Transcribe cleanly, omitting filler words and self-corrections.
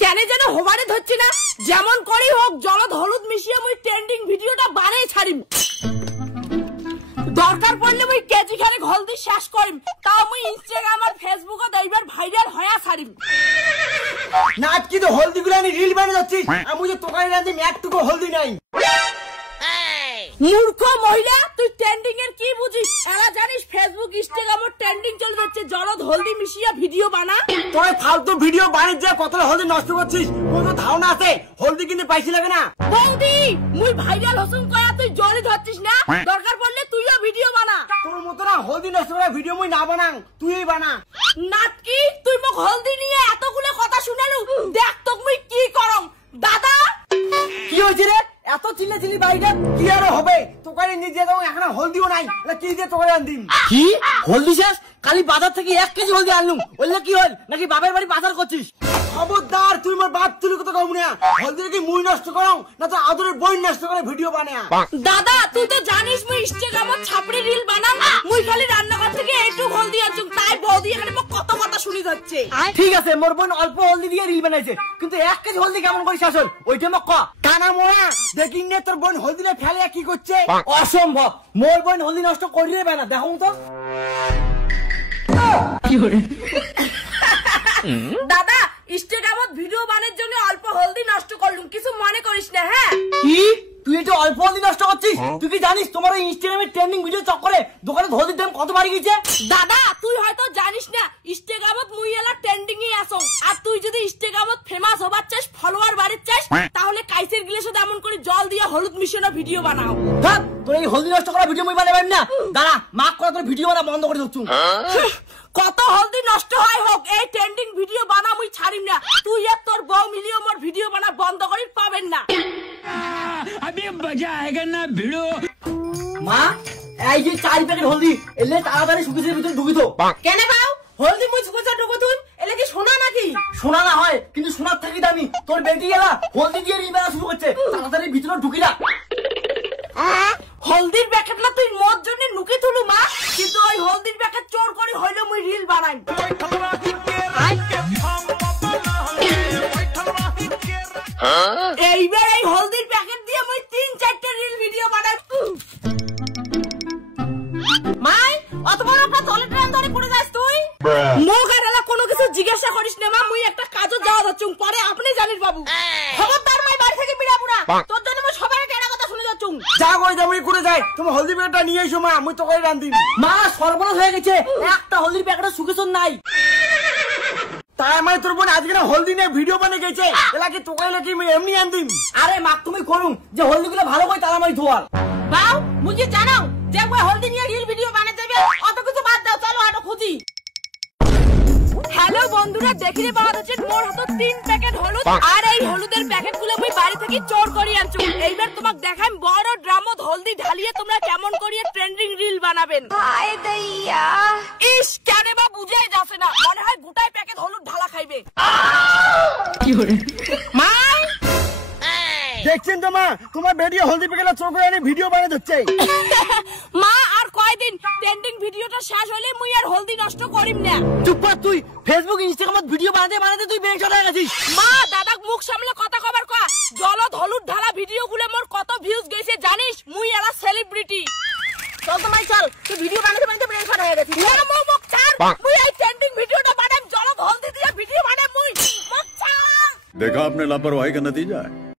কেন যেন হোবারে ধরছি না, যেমন করি হোক জলদ হলুদ মিশিয়ে মুই ট্রেন্ডিং ভিডিওটা বানাই ছাড়িম। দরকার পড়লে মুই কেজি খানেক হলদি শেষ করিম, তাও মুই ইনস্টাগ্রাম আর ফেসবুকে দইবার ভাইরাল হয়া ছাড়িম। নাচ কি তো হলদি গুলো আমি রিল বানিয়ে যাচ্ছি, আমি যে তোকাই রাঁধি একটুকু হলদি নাই। মূর্খ মহিলা, তুই ট্রেন্ডিং এর কি বুঝিস? এরা জানিস ফেসবুক ইনস্টাগ্রাম ট্রেন্ডিং চলে যাচ্ছে জলদ হলদি মিশিয়ে ভিডিও বানা। তুই ফালতু ভিডিও বানিয়ে যা কত হলদি নষ্ট করছিস, কোন ধারণা আছে হলদি কিনে পাইছি লাগে না? বৌদি মুই ভাইরাল হসুন কয়া তুই জড়ি ধরছিস না, দরকার পড়লে তুইও ভিডিও বানা। তোর মতো না হলদি নষ্ট করা ভিডিও মুই না বানাং, তুই বানা। নাটকি তুই মোক হলদি নিয়ে এতগুলো কথা শুনালু, দেখ তোক মুই কি করম। দাদা কি হয়েছে রে? এত চিল্লা চিল্লি বাড়িটা কি আর হবে? তোকারি নিজে যাও, এখন হলদিও নাই, কি দিয়ে তোকারি আনদিম? কি হলদি শেষ? কালি বাজার থেকে 1 কেজি হলদি আনলুম, বললে কি হল নাকি বাপের বাড়ি বাজার করছিস? খবরদার, তুই মোর বাপ তুলি কথা কম না। হলদি কি মুই নষ্ট করং না তো আদরের বই নষ্ট করে ভিডিও বানায়া? দাদা তুই তো জানিস মুই ইনস্টাগ্রামত ছাপড়ি রিল বানাম, মুই খালি রান্নাঘর থেকে একটু হলদি আনছুম, তাই বৌদি এখানে মোক কত কথা শুনি যাচ্ছে। ঠিক আছে, মোর বোন অল্প হলদি দিয়ে রিল বানাইছে, কিন্তু 1 কেজি হলদি কেমন করে শেষ হল ওইটা মোক ক। কানা মোয়া দেখিন নে তোর বোন হলদিটা ফেলে কি করছে? অসম্ভব, মোর বোন হলদি নষ্ট করিয়ে বানা, দেখুন তো। দাদা ইনস্টাগ্রামত ভিডিও বানানোর জন্য অল্প হলদি নষ্ট করলুম, কিছু মনে করিস না। হ্যাঁ কি তুই এটা অল্প হলদি নষ্ট করছিস? তুই কি জানিস তোমার ওই ইনস্টাগ্রামে ট্রেন্ডিং ভিডিও চক্করে দোকানে হলদির দাম কত বাড়ি গেছে? দাদা তুই হয়তো জানিস না ইনস্টাগ্রামত মুই এলা ট্রেন্ডিং এ আসং, আর তুই যদি ইনস্টাগ্রামত ফেমাস হবার চাস, ফলোয়ার বাড়ির চাস, তাহলে কাইসের গ্লাসে এমন করে জল দিয়ে হলুদ মিশানো ভিডিও বানাও। থাক, তোর এই হলদি নষ্ট করা ভিডিও মুই বানাইবাম না। দাঁড়া, মাক করে তোর ভিডিও বানা বন্ধ করে দিচ্ছু। কত হলদি নষ্ট হয় হোক, এই ট্রেন্ডিং ভিডিও বানা মুই ছাড়িম না। তুই আর তোর বউ মিলিয়ে মোর ভিডিও বানা বন্ধ করি পাবেন না। अभी मजा आएगा ना भिड़ो। মা এই যে 4 প্যাকেট হলদি এলে তাড়াতাড়ি শুকিয়ে ভিতরে ঢুকি তো। কেন বাউ হলদি মুই শুকিয়ে ঢুকো তুই? এলে কি সোনা নাকি? সোনা না হয়, কিন্তু সোনার থেকে দামি। তোর বেটি এলা হলদি দিয়ে রিল বানা শুরু করছে, তাড়াতাড়ি ভিতরে ঢুকি না। হলদির প্যাকেটলা তুই মোর জন্য নুকি তুলু মা, কিন্তু ওই হলদির প্যাকেট চোর করে হইলো মুই রিল বানাই। এইবার এই হলদির প্যাকেট দিয়ে মুই 3-4টা রিল ভিডিও বানাই। মাই অত বড় একটা তলে ট্রেন ধরে পড়ে যাস তুই? মোক আর এলা কোনো কিছু জিজ্ঞাসা করিস না মা, মুই একটা কাজে যাওয়া যাচ্ছুম, পরে আপনি জানিস বাবু। খবরদার মাই বাড়ি থেকে বিড়া পুরা, তোর জন্য মুই সবাই কেনা কথা শুনে যাচ্ছুম। যা কই দামি করে যায়, তুমি হলদি প্যাকেটটা নিয়ে এসো মা, মুই তোকে রান্দিম। মা সর্বনাশ হয়ে গেছে, একটা হলদির প্যাকেটে শুকেছন নাই। তাই মানে তোর বোন আজকে না হলদি নিয়ে ভিডিও বানিয়ে গেছে, এলা কি তোকে কি এমনি আনদিম? আরে মা তুমি করুন যে হলদি গুলো ভালো করে তারা মাই ধোয়াল। বাউ মুঝে জানাও যে ওই হলদি নিয়ে রিল ভিডিও বানাতে যাবে, অত কিছু বাদ দাও, চলো হাঁটো খুঁজি। হ্যালো বন্ধুরা, দেখিয়ে পাওয়া যাচ্ছে মোর হাতে 3 প্যাকেট হলুদ, আর এই হলুদের প্যাকেট গুলো মুই বাড়ি থেকে চোর করে আনছি। এইবার তোমাক দেখাই বড় ড্রামত হলদি ঢালিয়ে তোমরা কেমন করিয়ে ট্রেন্ডিং রিল বানাবেন। হায় দইয়া, ইস কেন বা বুঝাই যাচ্ছে না, মনে হয় গোটাই প্যাকেট হলুদ ঢালা খাইবে। কি হরে মা দেখছেন তো মা, তোমার বেটি হলদি প্যাকেটে চোর করে এনে ভিডিও বানিয়ে দিচ্ছে। মা আর কয়দিন ট্রেন্ডিং ভিডিওটা শেষ হলে মুই আর হলদি নষ্ট করিম না। চুপ কর তুই, ফেসবুক ইনস্টাগ্রামত ভিডিও বানাতে বানাতে তুই বেশ হয়ে গেছিস। মা দাদা মুখ সামলে কথা কবার কয়া, জলদ হলুদ ঢালা ভিডিও গুলো মোর কত ভিউজ গেছে জানিস? মুই এলা সেলিব্রিটি। চল তো মাই চল, তুই ভিডিও বানাতে বানাতে বেশ হয়ে গেছিস। না মো মুখ ছাড়, মুই এই ট্রেন্ডিং ভিডিওটা বানাম, জলদ হলদি দিয়ে ভিডিও বানাম মুই। মুখ ছাড়। देखा आपने लापरवाही का नतीजा है।